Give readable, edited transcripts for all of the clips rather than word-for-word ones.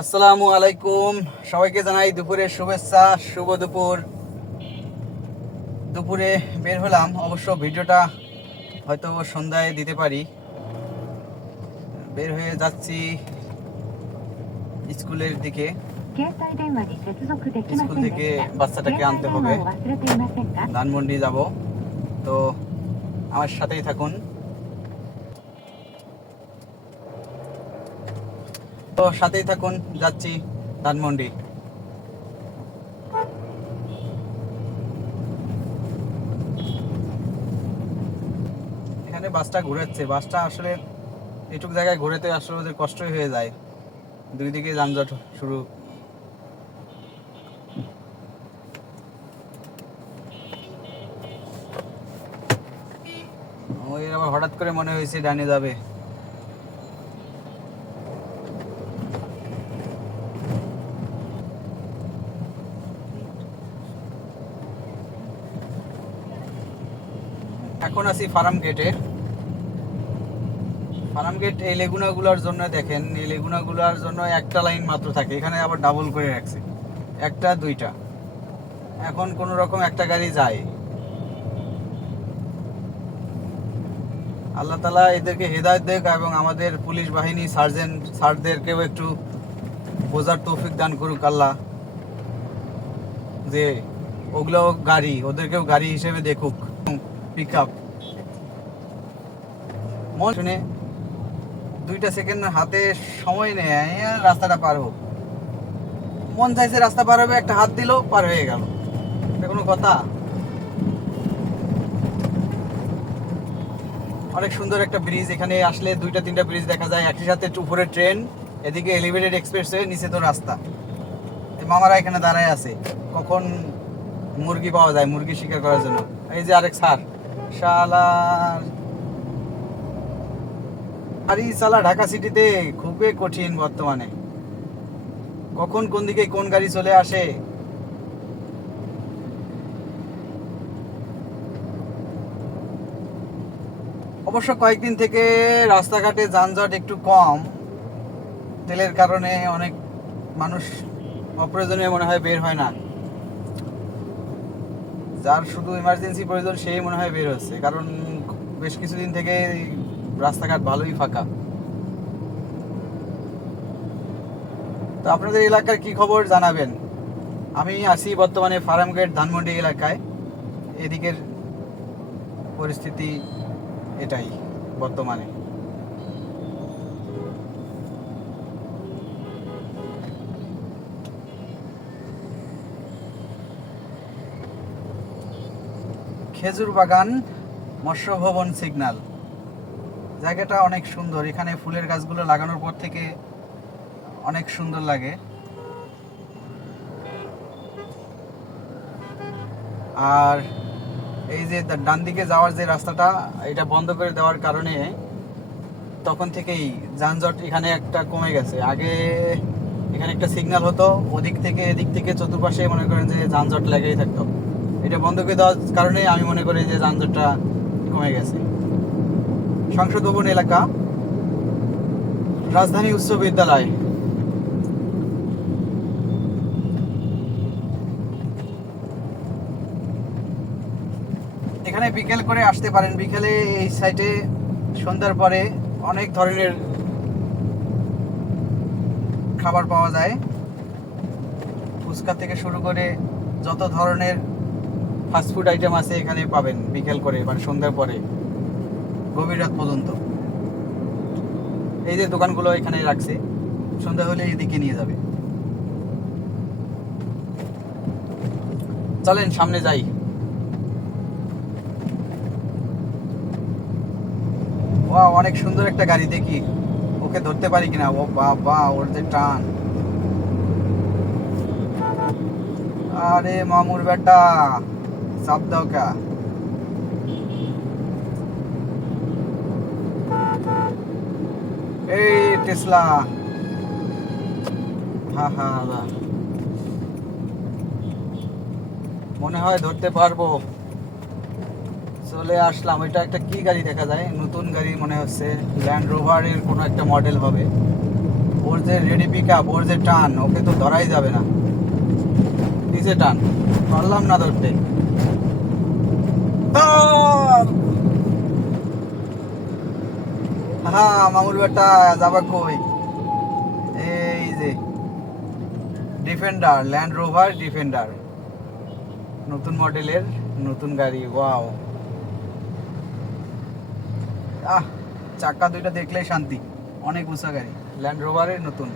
আসসালামু আলাইকুম, সবাইকে জানাই দুপুরের শুভেচ্ছা। শুভ দুপুর। দুপুরে বের হলাম, অবশ্য ভিডিওটা হয়তো সন্ধ্যায় দিতে পারি। বের হয়ে যাচ্ছি স্কুলের দিকে। স্কুল থেকে বাচ্চাটাকে আনতে হবে, ধানমন্ডি যাব। তো আমার সাথেই থাকুন। যাচ্ছি ধানমন্ডি। এখানে বাসটা ঘুরাচ্ছে, বাসটা আসলে এটুক জায়গায় ঘুরেতে আসলে ওদের কষ্টই হয়ে যায়। দুই দিকে যানজট শুরু। ওই আবার হঠাৎ করে মনে হয়েছে ডানে যাবে। এখন আছি ফার্ম গেটে। ফার্ম গেট এই লেগুনাগুলোর জন্য, দেখেন এই লেগুনাগুলোর জন্য একটা লাইন মাত্র থাকে, এখানে আবার ডাবল করে রাখছে, একটা দুইটা। এখন কোনো রকম একটা গাড়ি যায়। আল্লাহ তাআলা এদেরকে হেদায়েত দেখ এবং আমাদের পুলিশ বাহিনী সার্জেন্ট স্যারদেরকেও একটু বোঝার তৌফিক দান করুক আল্লাহ, যে ওগুলো গাড়ি, ওদেরকেও গাড়ি হিসেবে দেখুক। পিক আপ মন শুনে 2টা সেকেন্ড হাতে সময় নেয়, রাস্তাটা পার হোক। মন চাইছে রাস্তা পার হবে, একটা হাত দিল, পার হয়ে গেল। এটা কোনো কথা? অনেক সুন্দর একটা ব্রিজ। এখানে আসলে 2টা 3টা ব্রিজ দেখা যায় একই সাথে। উপরে ট্রেন, এদিকে এলিভেটেড এক্সপ্রেসওয়ে, নিচে তো রাস্তা। মামারা এখানে দাঁড়ায় আছে, কখন মুরগি পাওয়া যায়, মুরগি শিকার করার জন্য। এই যে আরেক স্যার, শালার গাড়ি চালা ঢাকা সিটিতে খুবই কঠিন বর্তমানে। কখন কোন দিকে কোন গাড়ি চলে আসে। অবশ্য কয়েকদিন থেকে রাস্তাঘাটে যানজট একটু কম। তেলের কারণে অনেক মানুষ অপ্রয়োজনীয় মনে হয় বের হয় না। যার শুধু ইমার্জেন্সি প্রয়োজন সেই মনে হয় বের হচ্ছে, কারণ বেশ কিছুদিন থেকে রাস্তাঘাট ভালোই ফাঁকা। তো আপনাদের এলাকার কি খবর জানাবেন। আমি আছি বর্তমানে ফার্মগেট ধানমন্ডি এলাকায়। এদিকের পরিস্থিতি এটাই বর্তমানে। খেজুর বাগান, মৎস্য ভবন, সিগন্যাল। জায়গাটা অনেক সুন্দর। এখানে ফুলের গাছগুলো লাগানোর পর থেকে অনেক সুন্দর লাগে। আর এই যে ডান দিকে যাওয়ার যে রাস্তাটা, এটা বন্ধ করে দেওয়ার কারণে তখন থেকেই যানজট এখানে একটা কমে গেছে। আগে এখানে একটা সিগন্যাল হতো, ওদিক থেকে এদিক থেকে চতুর্পাশে মনে করেন যে যানজট লেগেই থাকতো। এটা বন্ধ করে দেওয়ার কারণে আমি মনে করি যে যানজটটা কমে গেছে। সংসদ ভবন এলাকা, রাজধানী উচ্চ বিদ্যালয়। এখানে বিকেল করে আসতে পারেন। বিকেলে এই সাইটে সন্ধ্যার পরে অনেক ধরনের খাবার পাওয়া যায়। ফুচকা থেকে শুরু করে যত ধরনের ফাস্টফুড আইটেম আছে এখানে পাবেন বিকেল করে, মানে সন্ধ্যার পরে গভীর রাত পর্যন্ত। এই যে দোকানগুলো এখানে রাখছে, সন্ধ্যা হলে এদিকে নিয়ে যাবে। চলেন সামনে যাই। অনেক সুন্দর একটা গাড়ি, দেখি ওকে ধরতে পারি কিনা। ও বাবা, ওর যে টান! আরে মামুর বেটা, চাপ দাও কা। এই টেসলা, হ্যাঁ হ্যাঁ, মনে হয় ধরতে পারবো। চলে আসলাম। এটা একটা কি গাড়ি দেখা যায়, নতুন গাড়ি মনে হচ্ছে, ল্যান্ড রোভারের কোনো একটা মডেল হবে। ওর যে রেডি পিক আপ, ওর যে টান, ওকে তো ধরাই যাবে না। নিচে টান, পারলাম না ধরতে। হ্যাঁ মামুল বেটা যাবা কই? এই যে ডিফেন্ডার, ল্যান্ড রোভার ডিফেন্ডার, নতুন মডেলের নতুন গাড়ি। ওয়াও, আহ চাকা দুইটা দেখলেই শান্তি। অনেক উঁচা গাড়ি, ল্যান্ড রোভারের নতুন।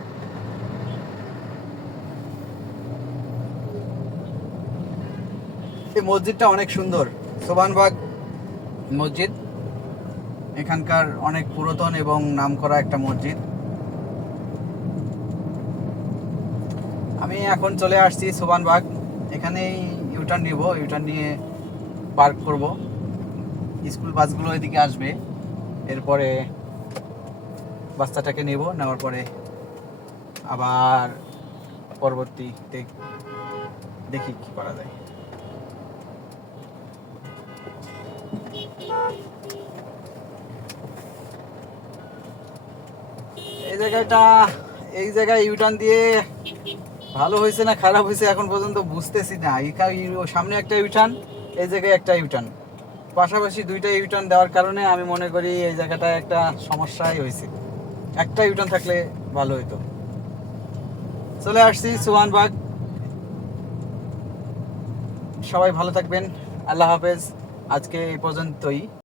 এই মসজিদটা অনেক সুন্দর, সোবানবাগ মসজিদ। এখানকার অনেক পুরাতন এবং নামকরা একটা মসজিদ। আমি এখন চলে আসছি সোবানবাগ। এখানেই ইউটার্ন নিব, ইউটার্ন নিয়ে পার্ক করব। স্কুল বাসগুলো এদিকে আসবে, এরপরে বাচ্চাটাকে নেব, নেওয়ার পরে আবার পরবর্তীতে দেখি কি করা যায়। এই জায়গায় ইউটার্ন দিয়ে ভালো হয়েছে না খারাপ হয়েছে এখন পর্যন্ত বুঝতেছি না। সামনে একটা ইউটার্ন, এই জায়গায় একটা ইউটার্ন, পাশাপাশি দুইটা ইউটার্ন দেওয়ার কারণে আমি মনে করি এই জায়গাটা একটা সমস্যাই হয়েছে। একটা ইউটার্ন থাকলে ভালো হতো। চলে আসছি সুবানবাগ। সবাই ভালো থাকবেন, আল্লাহ হাফেজ। আজকে এই পর্যন্তই।